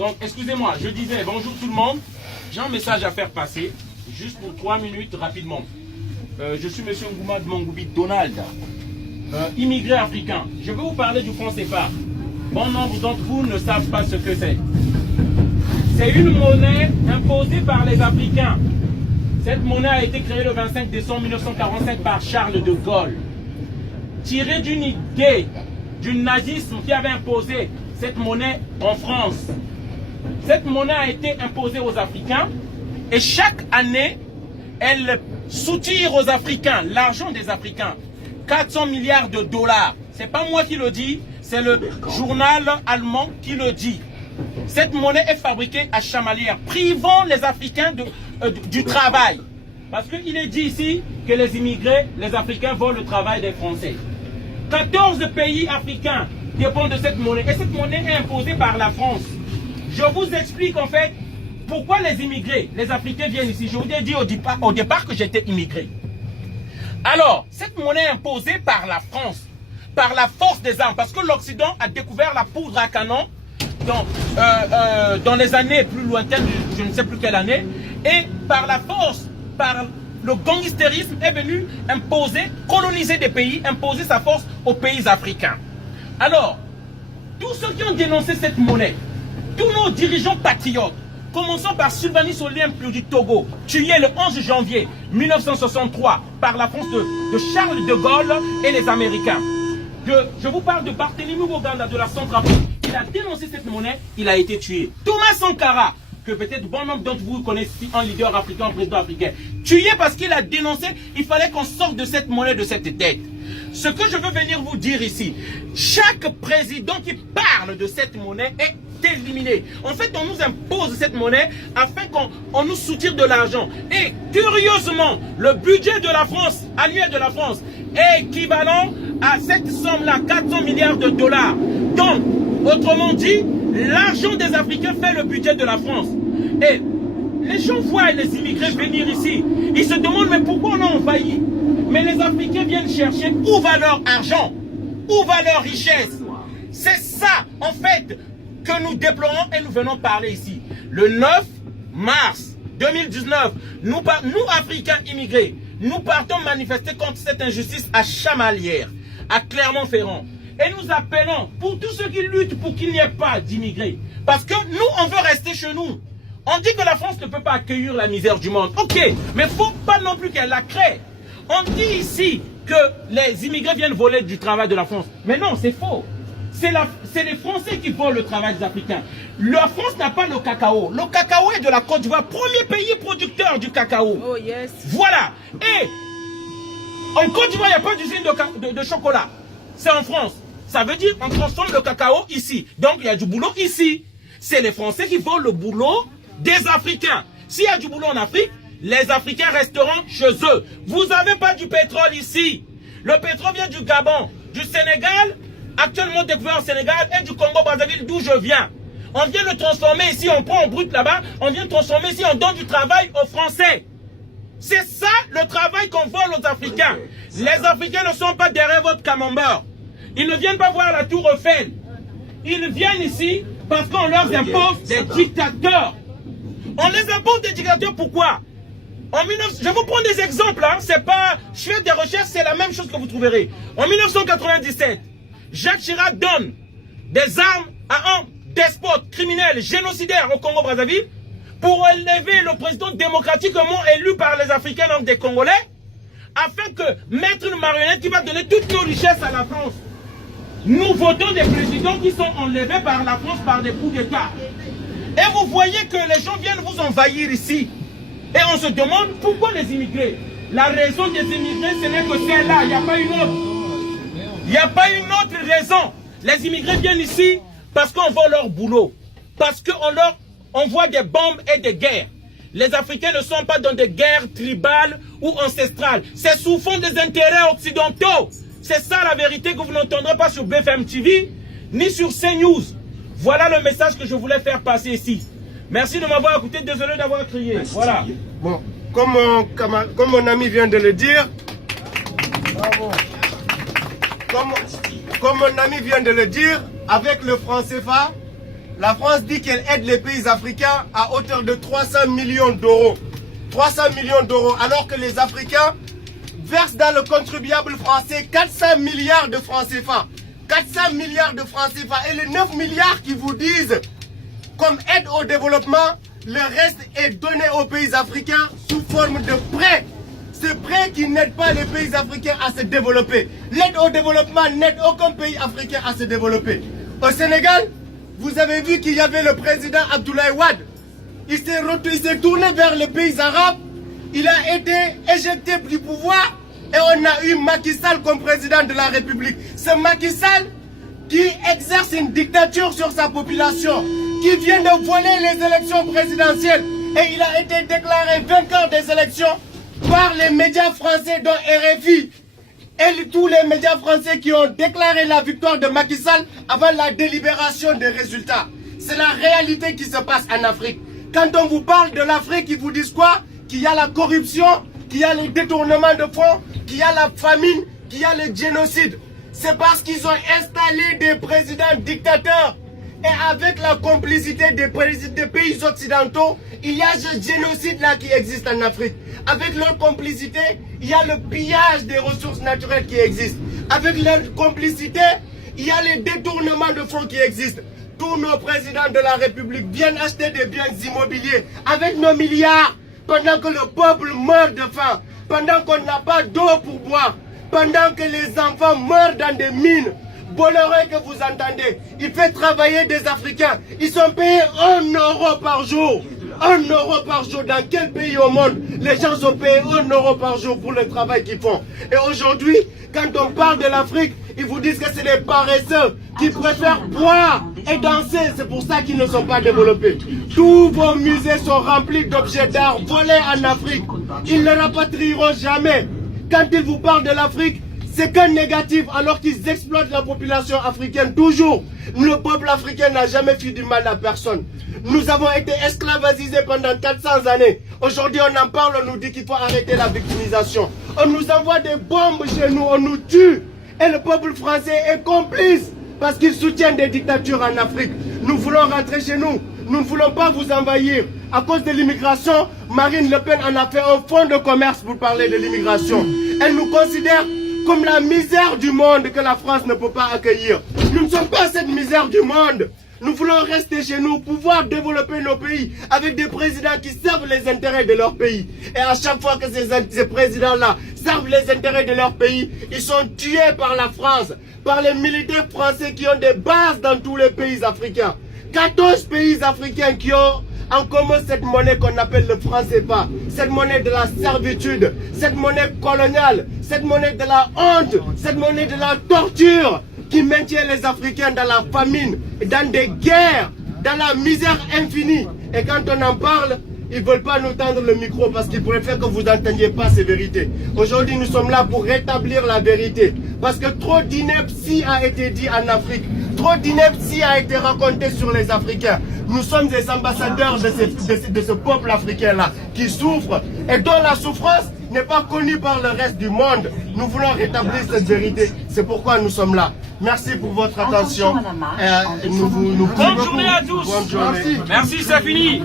Donc, excusez-moi, je disais bonjour tout le monde. J'ai un message à faire passer, juste pour 3 minutes rapidement. Je suis M. Ngouma de Mongoubi Donald, immigré africain. Je vais vous parler du franc CFA. Bon nombre d'entre vous ne savent pas ce que c'est. C'est une monnaie imposée par les Africains. Cette monnaie a été créée le 25 décembre 1945 par Charles de Gaulle. Tirée d'une idée du nazisme qui avait imposé cette monnaie en France. Cette monnaie a été imposée aux Africains et chaque année, elle soutire aux Africains, l'argent des Africains, 400 milliards de dollars. C'est pas moi qui le dis, c'est le journal allemand qui le dit. Cette monnaie est fabriquée à Chamalières, privant les Africains du travail. Parce qu'il est dit ici que les immigrés, les Africains volent le travail des Français. 14 pays africains dépendent de cette monnaie. Et cette monnaie est imposée par la France. Je vous explique en fait pourquoi les immigrés, les Africains viennent ici. Je vous ai dit au départ que j'étais immigré. Alors, cette monnaie est imposée par la France, par la force des armes. Parce que l'Occident a découvert la poudre à canon dans les années plus lointaines, je ne sais plus quelle année. Et par la force, par le gangstérisme est venu imposer, coloniser des pays, imposer sa force aux pays africains. Alors, tous ceux qui ont dénoncé cette monnaie, tous nos dirigeants patriotes, commençons par Sylvanus Olympio du Togo, tué le 11 janvier 1963 par la France de Charles de Gaulle et les Américains. Je vous parle de Barthélemy Boganda de la Centrafrique. Il a dénoncé cette monnaie, il a été tué. Thomas Sankara, que peut-être bon nombre d'entre vous connaissent, un leader africain, un président africain, tué parce qu'il a dénoncé, il fallait qu'on sorte de cette monnaie, de cette dette. Ce que je veux venir vous dire ici, chaque président qui parle de cette monnaie est éliminé. En fait, on nous impose cette monnaie afin qu'on nous soutire de l'argent. Et curieusement, le budget de la France, annuel de la France, est équivalent à cette somme-là, 400 milliards de dollars. Donc, autrement dit, l'argent des Africains fait le budget de la France. Et les gens voient les immigrés venir ici. Ils se demandent, mais pourquoi on a envahi? Mais les Africains viennent chercher où va leur argent, où va leur richesse. C'est ça, en fait, que nous déplorons et nous venons parler ici. Le 9 mars 2019, nous Africains immigrés, nous partons manifester contre cette injustice à Chamalières, à Clermont-Ferrand. Et nous appelons pour tous ceux qui luttent pour qu'il n'y ait pas d'immigrés. Parce que nous, on veut rester chez nous. On dit que la France ne peut pas accueillir la misère du monde. Ok, mais il ne faut pas non plus qu'elle la crée. On dit ici que les immigrés viennent voler du travail de la France. Mais non, c'est faux. C'est les Français qui volent le travail des Africains. La France n'a pas le cacao. Le cacao est de la Côte d'Ivoire, premier pays producteur du cacao. Oh yes. Voilà. Et en Côte d'Ivoire, il n'y a pas d'usine de chocolat. C'est en France. Ça veut dire qu'on transforme le cacao ici. Donc il y a du boulot ici. C'est les Français qui volent le boulot des Africains. S'il y a du boulot en Afrique, les Africains resteront chez eux. Vous n'avez pas du pétrole ici. Le pétrole vient du Gabon, du Sénégal, actuellement découvert au Sénégal, et du Congo-Brazzaville, d'où je viens. On vient le transformer ici, on prend en brut là-bas, on vient le transformer ici, on donne du travail aux Français. C'est ça le travail qu'on vole aux Africains. Les Africains ne sont pas derrière votre camembert. Ils ne viennent pas voir la tour Eiffel. Ils viennent ici parce qu'on leur impose des dictateurs. On les impose des dictateurs, pourquoi? Je vous prends des exemples, hein. C'est pas, je fais des recherches, c'est la même chose que vous trouverez. En 1997, Jacques Chirac donne des armes à un despote criminel, génocidaire au Congo-Brazzaville pour élever le président démocratiquement élu par les Africains, donc des Congolais, afin que mettre une marionnette qui va donner toutes nos richesses à la France. Nous votons des présidents qui sont enlevés par la France par des coups d'État. Et vous voyez que les gens viennent vous envahir ici. Et on se demande pourquoi les immigrés. La raison des immigrés, ce n'est que celle-là, il n'y a pas une autre. Il n'y a pas une autre raison. Les immigrés viennent ici parce qu'on vole leur boulot. Parce qu'on leur envoie des bombes et des guerres. Les Africains ne sont pas dans des guerres tribales ou ancestrales. C'est sous fond des intérêts occidentaux. C'est ça la vérité que vous n'entendrez pas sur BFM TV, ni sur CNews. Voilà le message que je voulais faire passer ici. Merci de m'avoir écouté, désolé d'avoir crié. Voilà. Bon, comme mon ami vient de le dire, bravo. Comme mon ami vient de le dire, avec le franc CFA, La France dit qu'elle aide les pays africains à hauteur de 300 millions d'euros. 300 millions d'euros, alors que les Africains versent dans le contribuable français 400 milliards de francs CFA. 400 milliards de francs CFA. Et les 9 milliards qui vous disent comme aide au développement, le reste est donné aux pays africains sous forme de prêts. Ce prêt qui n'aide pas les pays africains à se développer. L'aide au développement n'aide aucun pays africain à se développer. Au Sénégal, vous avez vu qu'il y avait le président Abdoulaye Wade. Il s'est tourné vers les pays arabes. Il a été éjecté du pouvoir. Et on a eu Macky Sall comme président de la République. Ce Macky Sall qui exerce une dictature sur sa population, qui vient de voler les élections présidentielles. Et il a été déclaré vainqueur des élections par les médias français dont RFI et tous les médias français qui ont déclaré la victoire de Macky Sall avant la délibération des résultats. C'est la réalité qui se passe en Afrique. Quand on vous parle de l'Afrique, ils vous disent quoi? Qu'il y a la corruption, qu'il y a les détournements de fonds, qu'il y a la famine, qu'il y a le génocide. C'est parce qu'ils ont installé des présidents dictateurs. Et avec la complicité des pays occidentaux, il y a ce génocide-là qui existe en Afrique. Avec leur complicité, il y a le pillage des ressources naturelles qui existe. Avec leur complicité, il y a les détournements de fonds qui existent. Tous nos présidents de la République viennent acheter des biens immobiliers avec nos milliards pendant que le peuple meurt de faim, pendant qu'on n'a pas d'eau pour boire, pendant que les enfants meurent dans des mines. Bolloré que vous entendez, il fait travailler des Africains. Ils sont payés 1 euro par jour. 1 euro par jour. Dans quel pays au monde les gens sont payés 1 euro par jour pour le travail qu'ils font? Et aujourd'hui, quand on parle de l'Afrique, ils vous disent que c'est des paresseux qui préfèrent boire et danser. C'est pour ça qu'ils ne sont pas développés. Tous vos musées sont remplis d'objets d'art volés en Afrique. Ils ne rapatrieront jamais. Quand ils vous parlent de l'Afrique, c'est qu'un négatif alors qu'ils exploitent la population africaine toujours. Le peuple africain n'a jamais fait du mal à personne. Nous avons été esclavagisés pendant 400 années. Aujourd'hui on en parle, on nous dit qu'il faut arrêter la victimisation. On nous envoie des bombes chez nous, on nous tue. Et le peuple français est complice parce qu'il soutient des dictatures en Afrique. Nous voulons rentrer chez nous. Nous ne voulons pas vous envahir. À cause de l'immigration, Marine Le Pen en a fait un fonds de commerce pour parler de l'immigration. Elle nous considère comme la misère du monde que la France ne peut pas accueillir. Nous ne sommes pas cette misère du monde. Nous voulons rester chez nous, pouvoir développer nos pays avec des présidents qui servent les intérêts de leur pays. Et à chaque fois que ces présidents-là servent les intérêts de leur pays, ils sont tués par la France, par les militaires français qui ont des bases dans tous les pays africains. 14 pays africains qui ont en commun cette monnaie qu'on appelle le franc CFA, cette monnaie de la servitude, cette monnaie coloniale, cette monnaie de la honte, cette monnaie de la torture qui maintient les Africains dans la famine, dans des guerres, dans la misère infinie. Et quand on en parle, ils ne veulent pas nous tendre le micro parce qu'ils préfèrent que vous n'entendiez pas ces vérités. Aujourd'hui, nous sommes là pour rétablir la vérité. Parce que trop d'inepties a été dit en Afrique. Trop d'inepties a été raconté sur les Africains. Nous sommes des ambassadeurs de ce peuple africain-là qui souffre et dont la souffrance n'est pas connue par le reste du monde. Nous voulons rétablir cette vérité. C'est pourquoi nous sommes là. Merci pour votre attention. Bonne journée à tous. Bonne journée. Merci, c'est fini.